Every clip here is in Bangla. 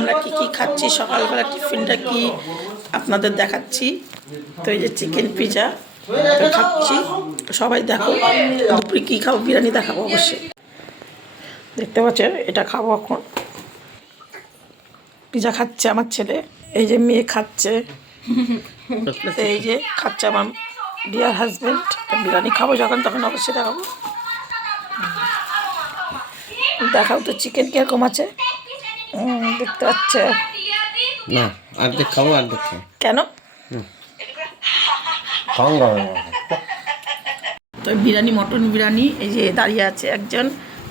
আমরা কি কি খাচ্ছি সকালবেলা টিফিনটা কি আপনাদের দেখাচ্ছি। তো এই যে চিকেন পিজা তো খাচ্ছি, সবাই দেখো। দুপুরে কী খাবো, বিরিয়ানি দেখাবো অবশ্যই। দেখতে পাচ্ছেন এটা খাবো এখন। পিজা খাচ্ছে আমার ছেলে, এই যে মেয়ে খাচ্ছে, এই যে খাচ্ছে আমার ডিয়ার হাজব্যান্ড। বিরিয়ানি খাবো যখন তখন অবশ্যই দেখাবো। দেখাও তো চিকেন কিরকম আছে। দেখতে পাচ্ছে না, অর্ধেক খাবো অর্ধেক খাবো। কেন? তো বিরিয়ানি, মটন বিরিয়ানি, এই যে দাঁড়িয়ে আছে একজন,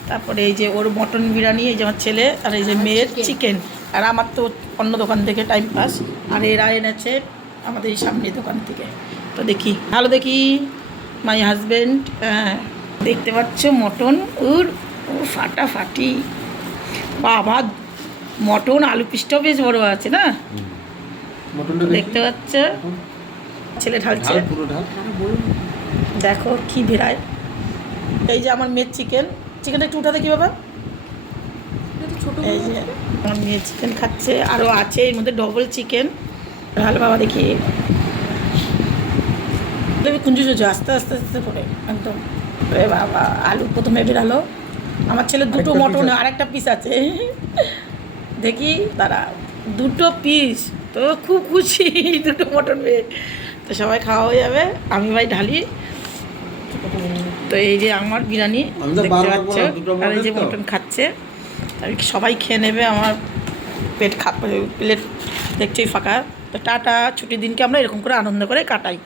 তারপরে এই যে ওর মটন বিরিয়ানি, এই যে আমার ছেলে, আর এই যে মেয়ের চিকেন, আর আমার তো অন্য দোকান থেকে টাইম পাস, আর এরা এনেছে আমাদের এই সামনের দোকান থেকে। তো দেখি, ভালো দেখি মাই হাজব্যান্ড। হ্যাঁ দেখতে পাচ্ছ মটন, ওর ও ফাটাফাটি। বাবা, মটন আলু পিসটাও বেশ বড় আছে না, দেখতে পাচ্ছ। ছেলে ঢালছে, দেখো কি বেড়ায়। এই যে আমার মেয়ের চিকেন, চিকেনটা একটু উঠাতে কি বাবা। এই যে আমার মেয়ে চিকেন খাচ্ছে, আরও আছে এর মধ্যে ডবল চিকেন। ভালো বাবা দেখি, কুঞ্জু চুজু আস্তে আস্তে আস্তে করে একদম। এ বাবা, আলু প্রথমে বেরালো। আমার ছেলে দুটো মটন, আর একটা পিস আছে দেখি তারা, দুটো পিস। তো খুব খুশি, দুটো মটন পেয়ে। তো সবাই খাওয়া হয়ে যাবে, আমি ভাই ঢালি। তো এই যে আমার বিরিয়ানি দেখতে পাচ্ছ, আর এই যে মটন খাচ্ছে, সবাই খেয়ে নেবে। আমার পেট প্লেট দেখছেই ফাঁকা। তো টাটা, ছুটির দিনকে আমরা এরকম করে আনন্দ করে কাটাই।